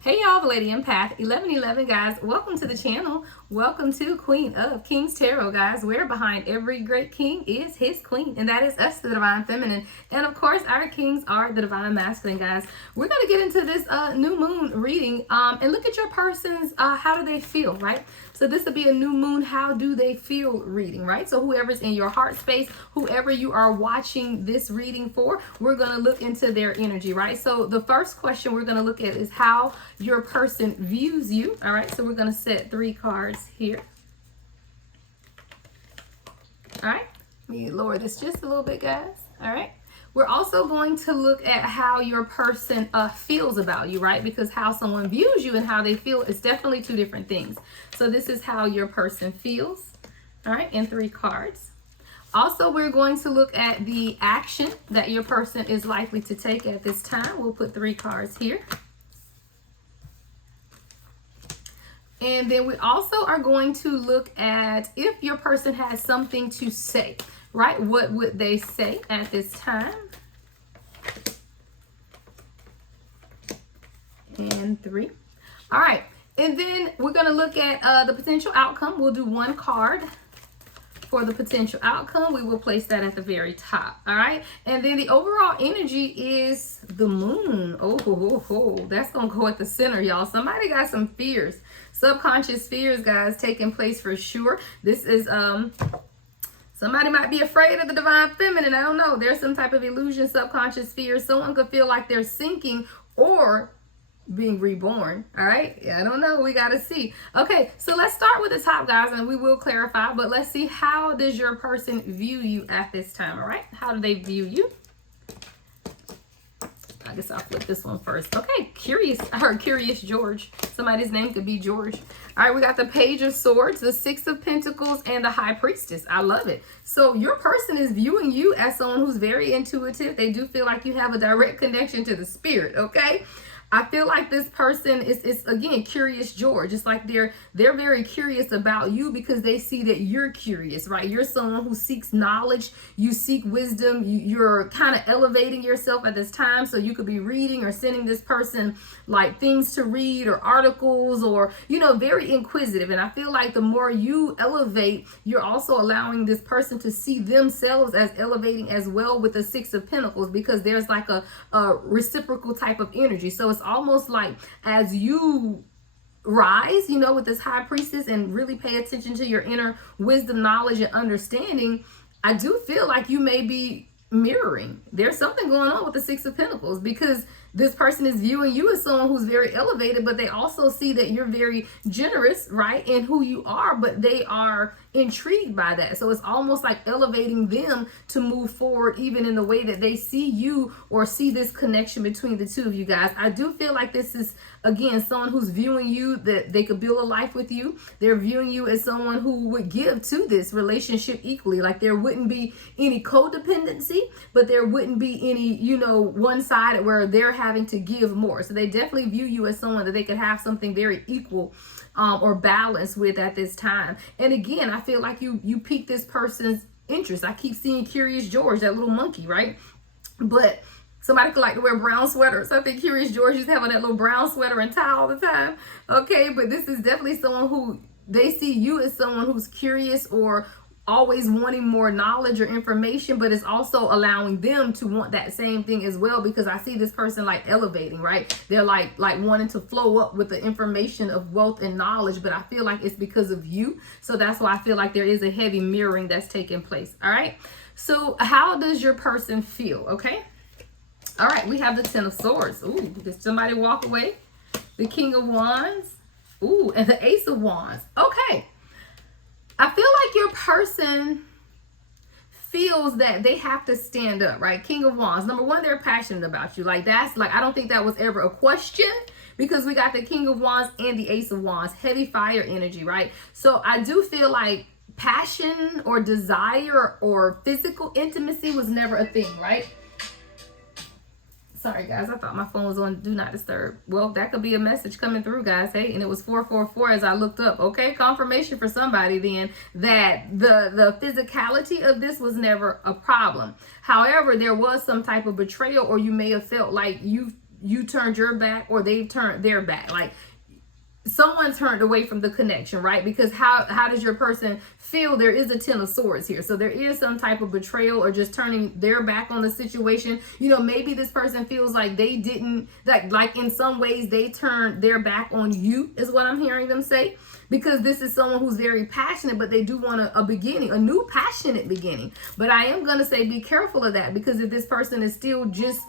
Hey y'all, the Lady Empath 1111 guys. Welcome to the channel. Welcome to Queen of Kings Tarot, guys. Where behind every great king is his queen, and that is us, the Divine Feminine. And of course, our kings are the Divine Masculine, guys. We're gonna get into this new moon reading and look at your person's how do they feel, right? So this will be a new moon, how do they feel reading, right? So whoever's in your heart space, whoever you are watching this reading for, we're gonna look into their energy, right? So the first question we're gonna look at is how your person views you. All right, so we're going to set 3 cards here. All right, let me lower this just a little bit, guys. All right, we're also going to look at how your person feels about you, right? Because how someone views you and how they feel is definitely 2 different things. So this is how your person feels, all right, in 3 cards. Also, we're going to look at the action that your person is likely to take at this time. We'll put 3 cards here. And then we also are going to look at if your person has something to say, right? What would they say at this time? And 3. All right. And then we're going to look at the potential outcome. We'll do 1 card for the potential outcome. We will place that at the very top. All right. And then the overall energy is the moon. Oh, that's going to go at the center, y'all. Somebody got some fears. Subconscious fears, guys, taking place for sure. This is somebody might be afraid of the Divine Feminine. I don't know. There's some type of illusion, subconscious fear. Someone could feel like they're sinking or being reborn. All right, yeah, I don't know, we gotta see. Okay, so let's start with the top, guys, and we will clarify, but let's see, how does your person view you at this time? All right, how do they view you? I guess I'll flip this one first. Okay, Curious George. Somebody's name could be George. All right, we got the Page of Swords, the 6 of Pentacles, and the High Priestess. I love it. So your person is viewing you as someone who's very intuitive. They do feel like you have a direct connection to the spirit, okay? I feel like this person is again, Curious George. It's like they're very curious about you because they see that you're curious, right? You're someone who seeks knowledge. You seek wisdom. You're kind of elevating yourself at this time. So you could be reading or sending this person like things to read or articles or, you know, very inquisitive. And I feel like the more you elevate, you're also allowing this person to see themselves as elevating as well with the 6 of Pentacles, because there's like a reciprocal type of energy. So it's almost like as you rise, you know, with this High Priestess and really pay attention to your inner wisdom, knowledge, and understanding, I do feel like you may be mirroring. There's something going on with the 6 of Pentacles, because this person is viewing you as someone who's very elevated, but they also see that you're very generous, right, in who you are, but they are intrigued by that. So it's almost like elevating them to move forward, even in the way that they see you or see this connection between the 2 of you guys. I do feel like this is, again, someone who's viewing you, that they could build a life with you. They're viewing you as someone who would give to this relationship equally. Like there wouldn't be any codependency, but there wouldn't be any, you know, one-sided where they're having to give more. So they definitely view you as someone that they could have something very equal or balanced with at this time. And again, I feel like you pique this person's interest. I keep seeing Curious George, that little monkey, right? But somebody could like to wear brown sweaters. So I think Curious George is having that little brown sweater and tie all the time. Okay, but this is definitely someone who, they see you as someone who's curious or always wanting more knowledge or information, but it's also allowing them to want that same thing as well, because I see this person like elevating, right? They're like wanting to flow up with the information of wealth and knowledge, but I feel like it's because of you. So that's why I feel like there is a heavy mirroring that's taking place. All right, so how does your person feel? Okay, all right, we have the 10 of Swords. Ooh, did somebody walk away? The King of Wands. Ooh, and the Ace of Wands. Okay, I feel like your person feels that they have to stand up, right? King of Wands. Number one, they're passionate about you. Like that's like, I don't think that was ever a question, because we got the King of Wands and the Ace of Wands, heavy fire energy, right? So I do feel like passion or desire or physical intimacy was never a thing, right? Sorry, guys. I thought my phone was on Do Not Disturb. Well, that could be a message coming through, guys. Hey, and it was 444 as I looked up. Okay, confirmation for somebody then that the physicality of this was never a problem. However, there was some type of betrayal, or you may have felt like you turned your back or they've turned their back. Like someone turned away from the connection, right? Because how does your person feel? There is a 10 of swords here. So there is some type of betrayal or just turning their back on the situation. You know, maybe this person feels like they didn't, like in some ways they turned their back on you is what I'm hearing them say. Because this is someone who's very passionate, but they do want a beginning, a new passionate beginning. But I am going to say be careful of that, because if this person is still just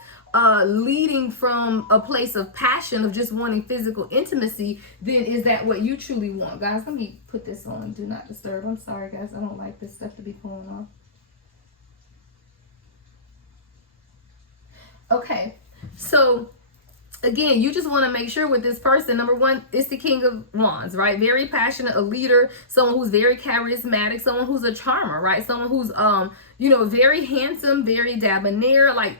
leading from a place of passion, of just wanting physical intimacy, then is that what you truly want? Guys, let me put this on do not disturb. I'm sorry, guys. I don't like this stuff to be going on. Okay, so again, you just want to make sure with this person, number one, it's the King of Wands, right? Very passionate, a leader, someone who's very charismatic, someone who's a charmer, right? Someone who's, you know, very handsome, very debonair, like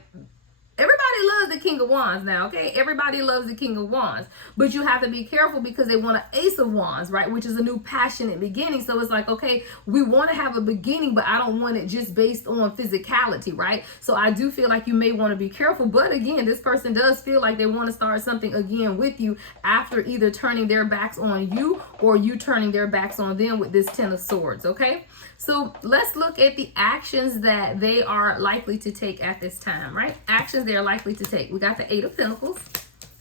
everybody loves the King of Wands now, okay? Everybody loves the King of Wands. But you have to be careful because they want an Ace of Wands, right? Which is a new passionate beginning. So it's like, okay, we want to have a beginning, but I don't want it just based on physicality, right? So I do feel like you may want to be careful. But again, this person does feel like they want to start something again with you after either turning their backs on you or you turning their backs on them with this 10 of Swords, okay? So let's look at the actions that they are likely to take at this time, right? Actions they are likely to take. We got the 8 of Pentacles,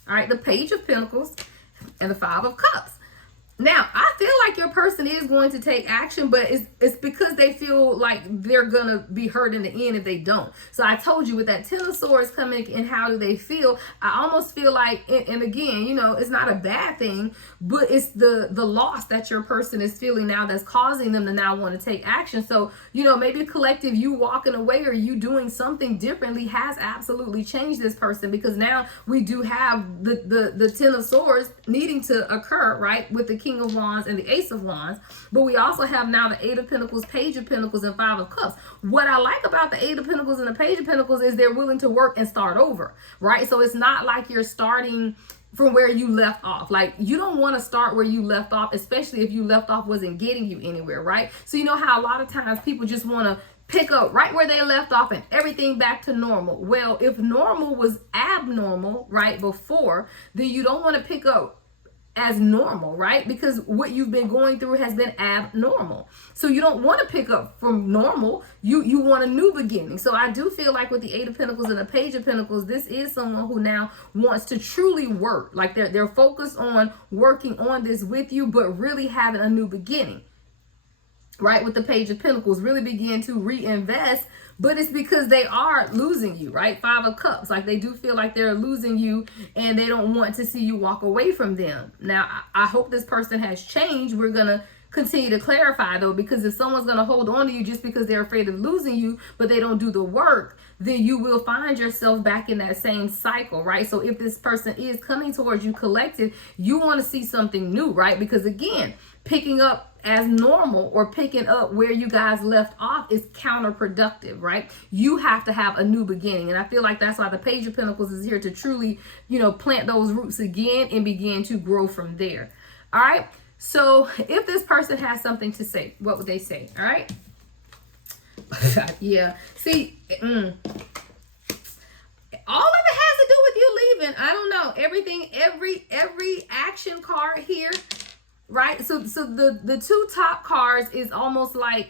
all right, the Page of Pentacles, and the 5 of Cups. Now, I feel like your person is going to take action, but it's because they feel like they're going to be hurt in the end if they don't. So I told you with that 10 of Swords coming and how do they feel, I almost feel like, and again, you know, it's not a bad thing, but it's the loss that your person is feeling now that's causing them to now want to take action. So, you know, maybe collective, you walking away or you doing something differently has absolutely changed this person, because now we do have the 10 of Swords needing to occur, right, with the King of Wands and the Ace of Wands, but we also have now the 8 of Pentacles, Page of Pentacles, and 5 of Cups. What I like about the 8 of Pentacles and the Page of Pentacles is they're willing to work and start over, right? So it's not like you're starting from where you left off. Like, you don't want to start where you left off, especially if you left off wasn't getting you anywhere, right? So you know how a lot of times people just want to pick up right where they left off and everything back to normal. Well, if normal was abnormal, right, before, then you don't want to pick up as normal, right? Because what you've been going through has been abnormal. So you don't want to pick up from normal. You want a new beginning. So I do feel like with the 8 of Pentacles and the Page of Pentacles, this is someone who now wants to truly work. Like they're focused on working on this with you, but really having a new beginning. Right? With the Page of Pentacles, really begin to reinvest, but it's because they are losing you, right? 5 of Cups, like they do feel like they're losing you and they don't want to see you walk away from them. Now, I hope this person has changed. We're going to continue to clarify though, because if someone's going to hold on to you just because they're afraid of losing you, but they don't do the work, then you will find yourself back in that same cycle, right? So if this person is coming towards you collective, you want to see something new, right? Because again, picking up as normal or picking up where you guys left off is counterproductive, right? You have to have a new beginning. And I feel like that's why the Page of Pentacles is here to truly, you know, plant those roots again and begin to grow from there. All right. So if this person has something to say, what would they say? All right. Yeah. See, all of it has to do with you leaving. I don't know. Everything, every action card here, right? So the 2 top cards is almost like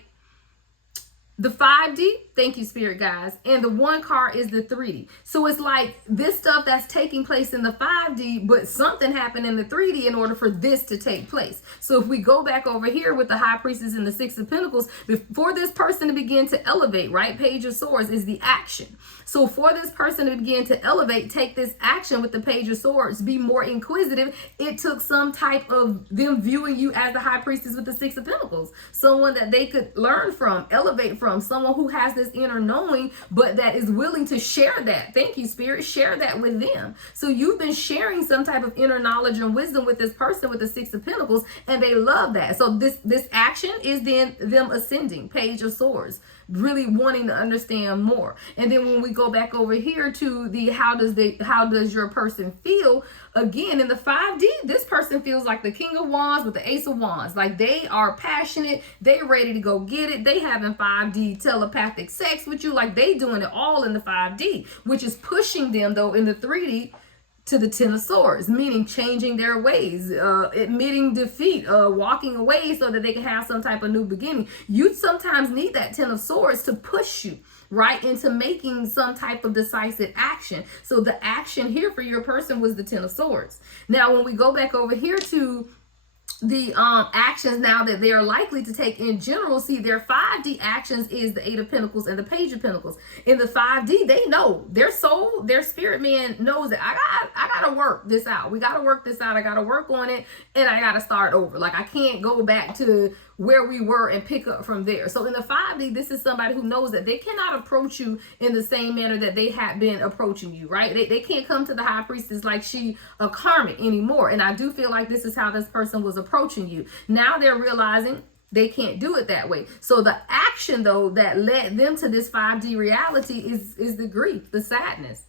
the 5D, thank you, Spirit guys, and the 1 card is the 3D. So it's like this stuff that's taking place in the 5D, but something happened in the 3D in order for this to take place. So if we go back over here with the High Priestess and the 6 of Pentacles, for this person to begin to elevate, right, Page of Swords is the action. So for this person to begin to elevate, take this action with the Page of Swords, be more inquisitive, it took some type of them viewing you as the High Priestess with the 6 of Pentacles. Someone that they could learn from, elevate from, someone who has this inner knowing, but that is willing to share that. Thank you, Spirit. Share that with them. So you've been sharing some type of inner knowledge and wisdom with this person with the 6 of Pentacles, and they love that. So this action is then them ascending, Page of Swords, really wanting to understand more. And then when we go back over here to the how does your person feel, again in the 5D, this person feels like the King of Wands with the Ace of Wands. Like they are passionate, they ready to go get it, they having 5D telepathic sex with you, like they doing it all in the 5D, which is pushing them though in the 3D to the Ten of Swords, meaning changing their ways, admitting defeat, walking away so that they can have some type of new beginning. You sometimes need that Ten of Swords to push you right into making some type of decisive action. So the action here for your person was the Ten of Swords. Now, when we go back over here to the actions now that they are likely to take in general, see, their 5D actions is the Eight of Pentacles and the Page of Pentacles. In the 5D, they know, their soul, their spirit man knows that I gotta work this out. We gotta work this out. I gotta work on it, and I gotta start over. Like, I can't go back to where we were and pick up from there. So in the 5D, this is somebody who knows that they cannot approach you in the same manner that they have been approaching you, right? They can't come to the High Priestess like she a karmic anymore. And I do feel like this is how this person was approaching you. Now they're realizing they can't do it that way. So the action, though, that led them to this 5D reality is the grief, the sadness.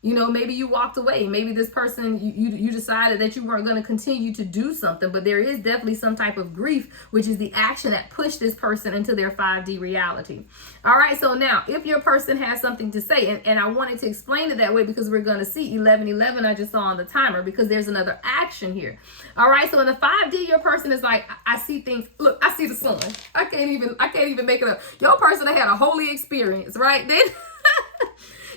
You know, maybe you walked away. Maybe this person, you decided that you weren't going to continue to do something, but there is definitely some type of grief, which is the action that pushed this person into their 5D reality. All right, so now if your person has something to say, and I wanted to explain it that way because we're going to see 1111 I just saw on the timer, because there's another action here. All right, so in the 5D, your person is like, I see things. Look, I see the sun. I can't even make it up. Your person had a holy experience, right? Then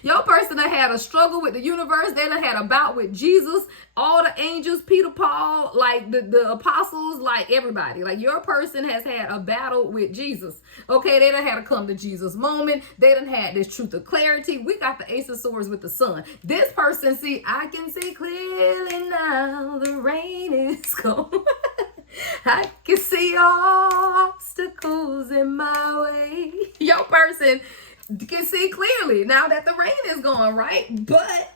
your person that had a struggle with the universe, they done had a bout with Jesus, all the angels, Peter, Paul, like the apostles, like everybody. Like, your person has had a battle with Jesus. Okay, they done had a come to Jesus moment. They done had this truth of clarity. We got the Ace of Swords with the sun. This person, see, I can see clearly now, the rain is gone. I can see all obstacles in my way. Your person can see clearly now that the rain is gone, right? But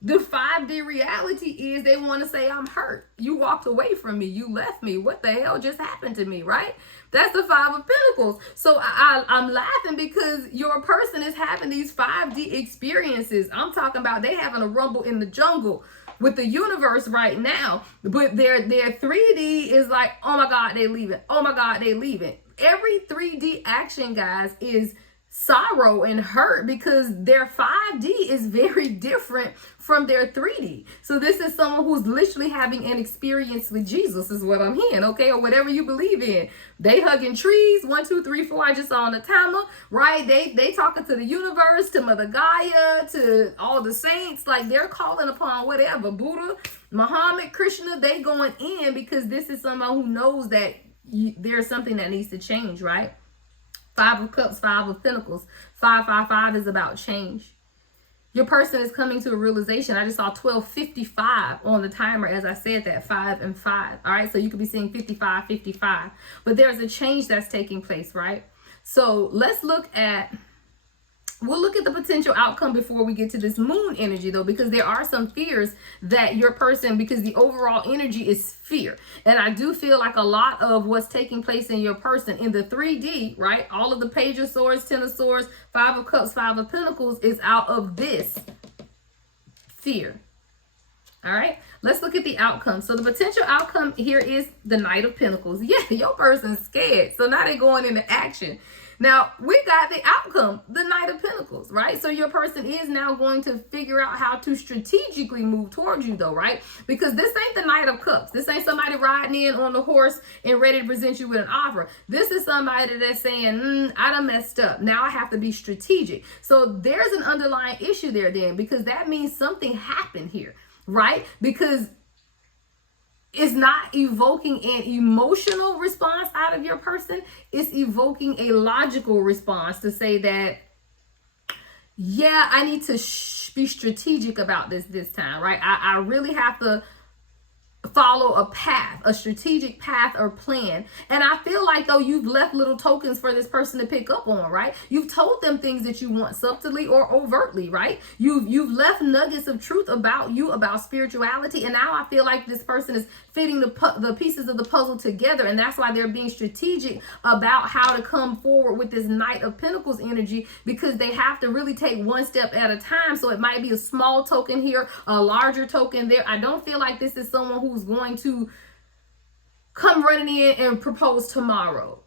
the 5D reality is they want to say, I'm hurt. You walked away from me. You left me. What the hell just happened to me, right? That's the 5 of Pentacles. So I'm laughing because your person is having these 5D experiences. I'm talking about they having a rumble in the jungle with the universe right now. But their 3D is like, oh my God, they leaving. Oh my God, they leaving. Every 3D action, guys, is sorrow and hurt because their 5D is very different from their 3D. So this is someone who's literally having an experience with Jesus, is what I'm hearing, okay? Or whatever you believe in. They hugging trees, 1, 2, 3, 4. I just saw on the timer, right? They talking to the universe, to Mother Gaia, to all the saints. Like, they're calling upon whatever, Buddha, Muhammad, Krishna. They going in because this is someone who knows that there's something that needs to change, right? 5 of Cups, 5 of Pentacles. 555 is about change. Your person is coming to a realization. I just saw 1255 on the timer as I said that, 5 and 5. All right, so you could be seeing 55, 55. But there's a change that's taking place, right? So let's look at, we'll look at the potential outcome before we get to this moon energy, though, because there are some fears that your person, because the overall energy is fear. And I do feel like a lot of what's taking place in your person in the 3D, right? All of the Page of Swords, 10 of Swords, 5 of Cups, 5 of Pentacles is out of this fear. All right, let's look at the outcome. So the potential outcome here is the Knight of Pentacles. Yeah, your person's scared. So now they're going into action. Now, we got the outcome, the Knight of Pentacles, right? So your person is now going to figure out how to strategically move towards you, though, right? Because this ain't the Knight of Cups. This ain't somebody riding in on the horse and ready to present you with an offer. This is somebody that's saying, I done messed up. Now I have to be strategic. So there's an underlying issue there then, because that means something happened here, right? Because it's not evoking an emotional response out of your person. It's evoking a logical response to say that, yeah, I need to be strategic about this time, right? I really have to follow a path, a strategic path or plan. And I feel like, though, you've left little tokens for this person to pick up on, right? You've told them things that you want subtly or overtly, right? You've left nuggets of truth about you, about spirituality. And now I feel like this person is fitting the pieces of the puzzle together. And that's why they're being strategic about how to come forward with this Knight of Pentacles energy, because they have to really take one step at a time. So it might be a small token here, a larger token there. I don't feel like this is someone who's going to come running in and propose tomorrow,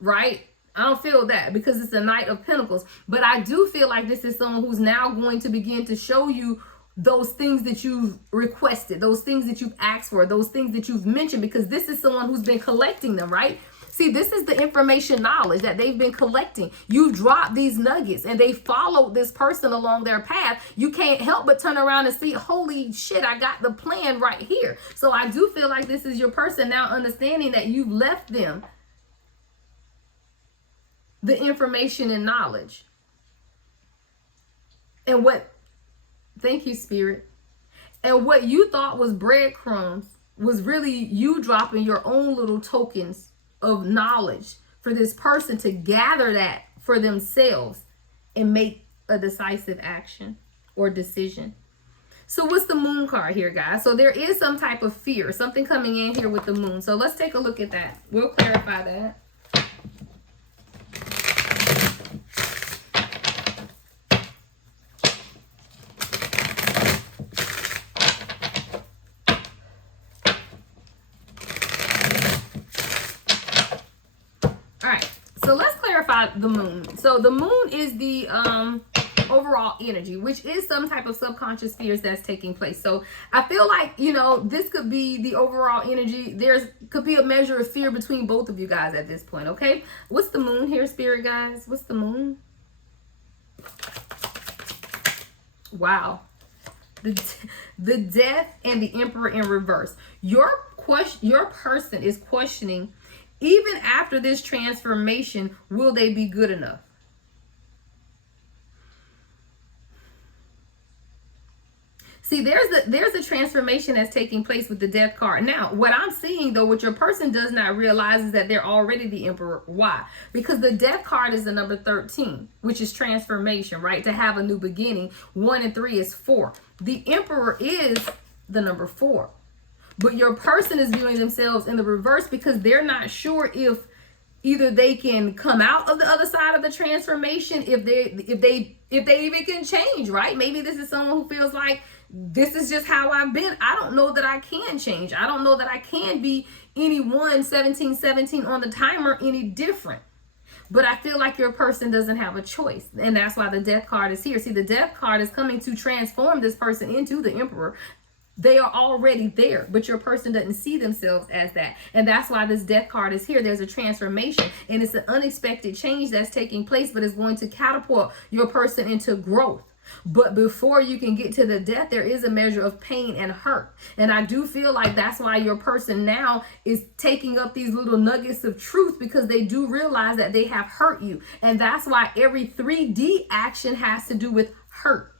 right? I don't feel that, because it's a Knight of Pentacles. But I do feel like this is someone who's now going to begin to show you those things that you've requested, those things that you've asked for, those things that you've mentioned, because this is someone who's been collecting them, right? See, this is the information knowledge that they've been collecting. You drop these nuggets and they follow this person along their path. You can't help but turn around and see, holy shit, I got the plan right here. So I do feel like this is your person now understanding that you've left them the information and knowledge. And what, thank you, Spirit. And what you thought was breadcrumbs was really you dropping your own little tokens of knowledge for this person to gather that for themselves and make a decisive action or decision. So what's the moon card here, guys? So there is some type of fear, something coming in here with the moon. So let's take a look at that. We'll clarify that. So let's clarify the moon. So the moon is the overall energy, which is some type of subconscious fears that's taking place. So I feel like, you know, this could be the overall energy. Could be a measure of fear between both of you guys at this point, okay? What's the moon here, Spirit guys? What's the moon? Wow. The Death and the Emperor in reverse. Your person is questioning, even after this transformation, will they be good enough? See, there's a transformation that's taking place with the Death card. Now, what I'm seeing, though, what your person does not realize is that they're already the Emperor. Why? Because the Death card is the number 13, which is transformation, right? To have a new beginning. 1 and 3 is 4. The Emperor is the number 4. But your person is viewing themselves in the reverse because they're not sure if either they can come out of the other side of the transformation, if they even can change, right? Maybe this is someone who feels like this is just how I've been. I don't know that I can change. I don't know that I can be any 17 on the timer any different. But I feel like your person doesn't have a choice. And that's why the Death card is here. See, the Death card is coming to transform this person into the Emperor. They are already there, but your person doesn't see themselves as that. And that's why this Death card is here. There's a transformation, and it's an unexpected change that's taking place, but it's going to catapult your person into growth. But before you can get to the Death, there is a measure of pain and hurt. And I do feel like that's why your person now is taking up these little nuggets of truth, because they do realize that they have hurt you. And that's why every 3D action has to do with hurt.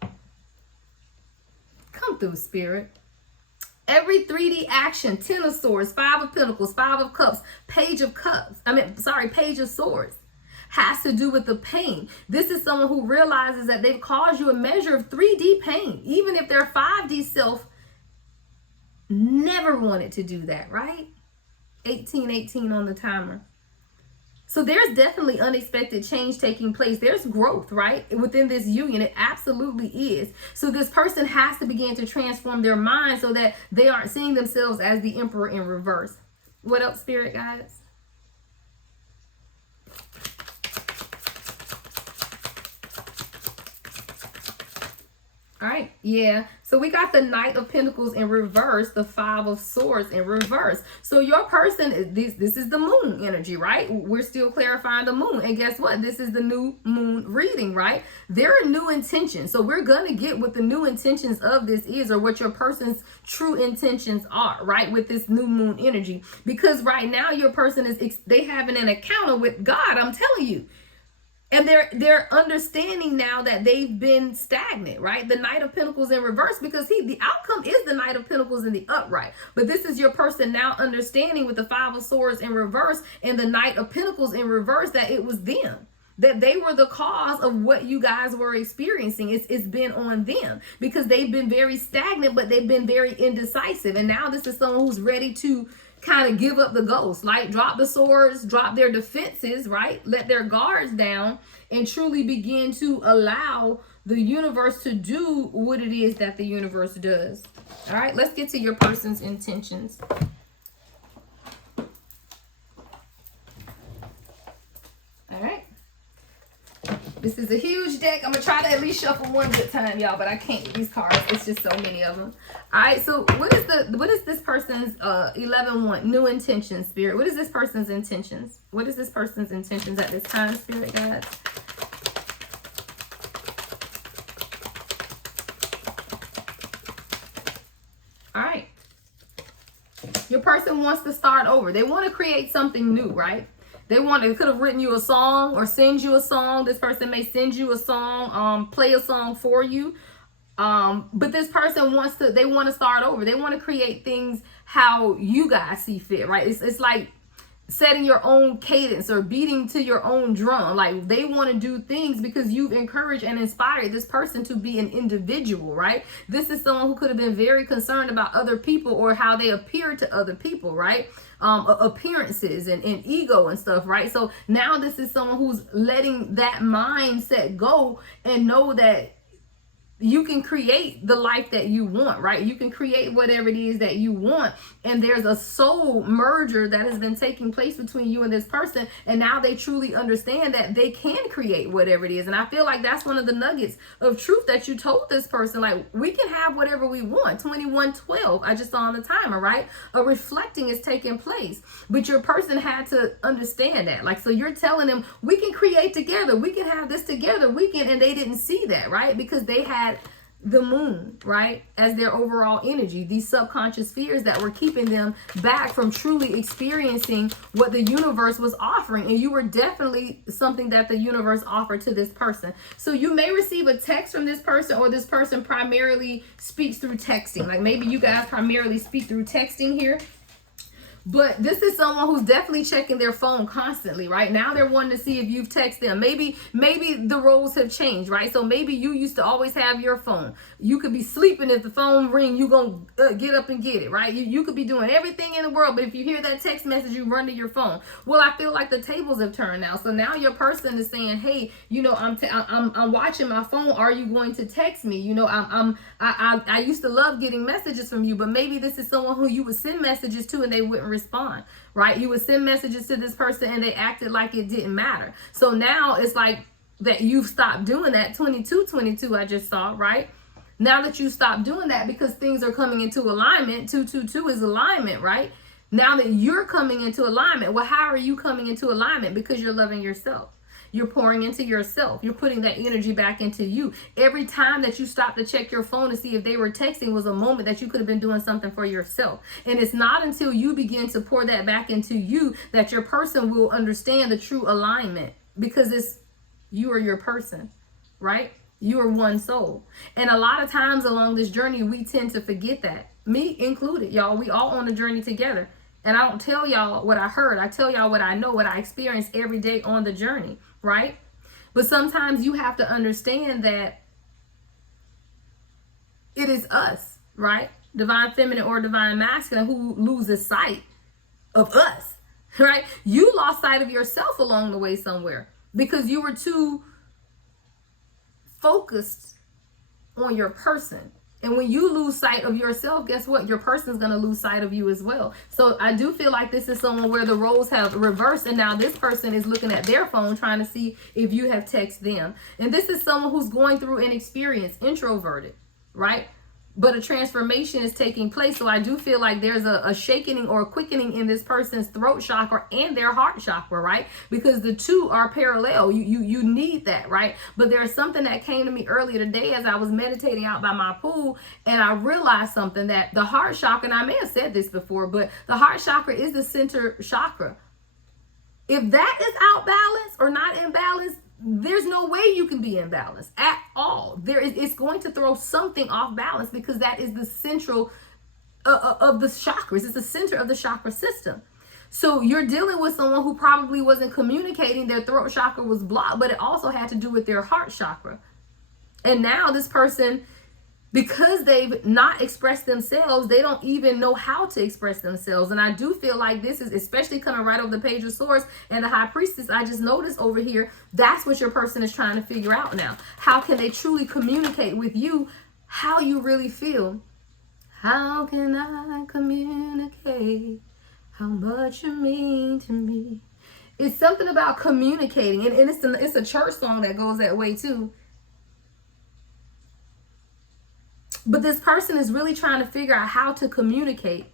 Come through, Spirit. Every 3D action, 10 of Swords, 5 of Pentacles, 5 of Cups, Page of Swords, has to do with the pain. This is someone who realizes that they've caused you a measure of 3D pain, even if their 5D self never wanted to do that, right? 18 on the timer. So there's definitely unexpected change taking place. There's growth, right? Within this union, it absolutely is. So this person has to begin to transform their mind so that they aren't seeing themselves as the Emperor in reverse. What else, Spirit guides? All right, yeah. So we got the Knight of Pentacles in reverse, the 5 of Swords in reverse. So your person, this is the moon energy, right? We're still clarifying the moon. And guess what? This is the new moon reading, right? There are new intentions. So we're going to get what the new intentions of this is, or what your person's true intentions are, right? With this new moon energy. Because right now your person they having an encounter with God, I'm telling you. And they're understanding now that they've been stagnant, right? The Knight of Pentacles in reverse, because the outcome is the Knight of Pentacles in the upright. But this is your person now understanding with the 5 of Swords in reverse and the Knight of Pentacles in reverse that it was them. That they were the cause of what you guys were experiencing. It's been on them because they've been very stagnant, but they've been very indecisive. And now this is someone who's ready to kind of give up the ghost, like drop the swords, drop their defenses, right? Let their guards down and truly begin to allow the universe to do what it is that the universe does. All right, let's get to your person's intentions. All right. This is a huge deck. I'm going to try to at least shuffle one at a time, y'all, but I can't with these cards. It's just so many of them. All right, so what is this person's 11-1 new intention, Spirit? What is this person's intentions? What is this person's intentions at this time, Spirit guides? All right. Your person wants to start over. They want to create something new, right? They could have written you a song or send you a song. This person may send you a song, play a song for you. But this person they want to start over. They want to create things how you guys see fit, right? It's like setting your own cadence or beating to your own drum. Like they want to do things because you've encouraged and inspired this person to be an individual, right? This is someone who could have been very concerned about other people or how they appear to other people, right? Appearances and ego and stuff, right? So now this is someone who's letting that mindset go and know that you can create the life that you want, right? You can create whatever it is that you want. And there's a soul merger that has been taking place between you and this person. And now they truly understand that they can create whatever it is. And I feel like that's one of the nuggets of truth that you told this person. Like, we can have whatever we want. 2112, I just saw on the timer, right? A reflecting is taking place. But your person had to understand that. Like, so you're telling them, we can create together. We can have this together. We can, and they didn't see that, right? Because they had the moon, right, as their overall energy, these subconscious fears that were keeping them back from truly experiencing what the universe was offering. And you were definitely something that the universe offered to this person. So you may receive a text from this person, or this person primarily speaks through texting. Like maybe you guys primarily speak through texting here. But this is someone who's definitely checking their phone constantly, right? Now they're wanting to see if you've texted them. Maybe the roles have changed, right? So maybe you used to always have your phone. You could be sleeping. If the phone ring, you gonna get up and get it, right? You could be doing everything in the world, but if you hear that text message, you run to your phone. Well, I feel like the tables have turned now. So now your person is saying, hey, you know, I'm watching my phone. Are you going to text me? You know, I used to love getting messages from you, but maybe this is someone who you would send messages to and they wouldn't respond, right? You would send messages to this person and they acted like it didn't matter. So now it's like that you've stopped doing that. 2222 I just saw, right? Now that you stopped doing that because things are coming into alignment. 222 is alignment, right? Now that you're coming into alignment, well, how are you coming into alignment? Because you're loving yourself. You're pouring into yourself. You're putting that energy back into you. Every time that you stop to check your phone to see if they were texting was a moment that you could have been doing something for yourself. And it's not until you begin to pour that back into you that your person will understand the true alignment, because it's you are your person, right? You are one soul. And a lot of times along this journey, we tend to forget that. Me included, y'all. We all on a journey together. And I don't tell y'all what I heard. I tell y'all what I know, what I experience every day on the journey, right? But sometimes you have to understand that it is us, right? Divine feminine or divine masculine who loses sight of us, right? You lost sight of yourself along the way somewhere because you were too focused on your person. And when you lose sight of yourself, guess what? Your person's going to lose sight of you as well. So I do feel like this is someone where the roles have reversed. And now this person is looking at their phone trying to see if you have texted them. And this is someone who's going through an experience, introverted, right? But a transformation is taking place. So I do feel like there's a shaking or a quickening in this person's throat chakra and their heart chakra, right? Because the two are parallel. You need that, right? But there's something that came to me earlier today as I was meditating out by my pool, and I realized something, that the heart chakra, and I may have said this before, but the heart chakra is the center chakra. If that is out balance or not in balance, there's no way you can be in balance at all. It's going to throw something off balance, because that is the central of the chakras. It's the center of the chakra system. So you're dealing with someone who probably wasn't communicating. Their throat chakra was blocked, but it also had to do with their heart chakra. And now this person, because they've not expressed themselves, they don't even know how to express themselves. And I do feel like this is especially coming right over the Page of Swords and the High Priestess. I just noticed over here, that's what your person is trying to figure out now. How can they truly communicate with you how you really feel? How can I communicate how much you mean to me? It's something about communicating. And it's a church song that goes that way too. But this person is really trying to figure out how to communicate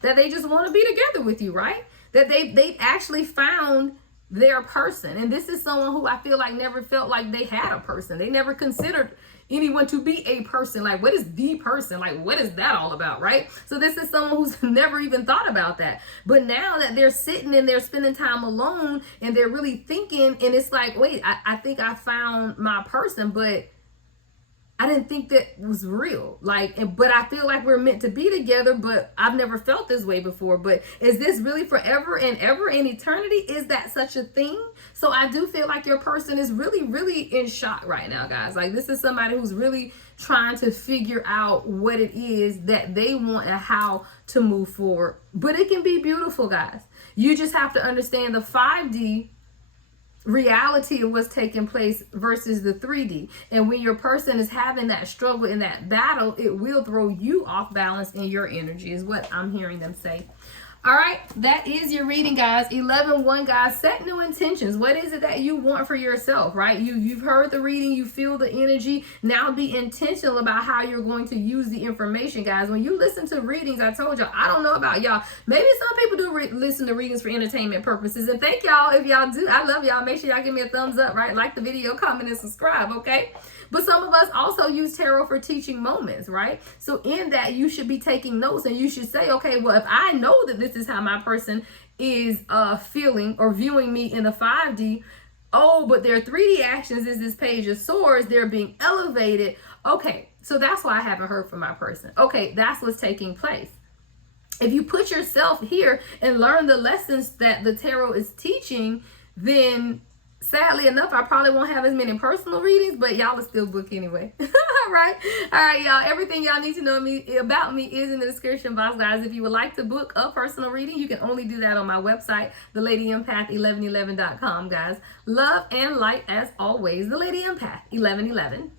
that they just want to be together with you, right? That they've actually found their person. And this is someone who I feel like never felt like they had a person. They never considered anyone to be a person. Like, what is the person? Like, what is that all about, right? So this is someone who's never even thought about that. But now that they're sitting and they're spending time alone and they're really thinking, and it's like, wait, I think I found my person, but I didn't think that was real. But I feel like we're meant to be together, but I've never felt this way before. But is this really forever and ever in eternity? Is that such a thing? So I do feel like your person is really, really in shock right now, guys. Like, this is somebody who's really trying to figure out what it is that they want and how to move forward. But it can be beautiful, guys. You just have to understand the 5D reality of what's taking place versus the 3D. And when your person is having that struggle in that battle, it will throw you off balance in your energy, is what I'm hearing them say. All right, that is your reading, guys. 11-1, guys. Set new intentions. What is it that you want for yourself, right? You've heard the reading. You feel the energy. Now be intentional about how you're going to use the information, guys. When you listen to readings, I told y'all, I don't know about y'all. Maybe some people do listen to readings for entertainment purposes. And thank y'all if y'all do. I love y'all. Make sure y'all give me a thumbs up, right? Like the video, comment, and subscribe, okay? But some of us also use tarot for teaching moments, right? So in that, you should be taking notes, and you should say, okay, well, if I know that this is how my person is feeling or viewing me in the 5D, oh, but their 3D actions is this Page of Swords, they're being elevated. Okay, so that's why I haven't heard from my person. Okay, that's what's taking place. If you put yourself here and learn the lessons that the tarot is teaching, then sadly enough, I probably won't have as many personal readings, but y'all will still book anyway. All right, y'all. Everything y'all need to know about me is in the description box, guys. If you would like to book a personal reading, you can only do that on my website, thelady1111.com, guys. Love and light as always. The Lady Empath 1111.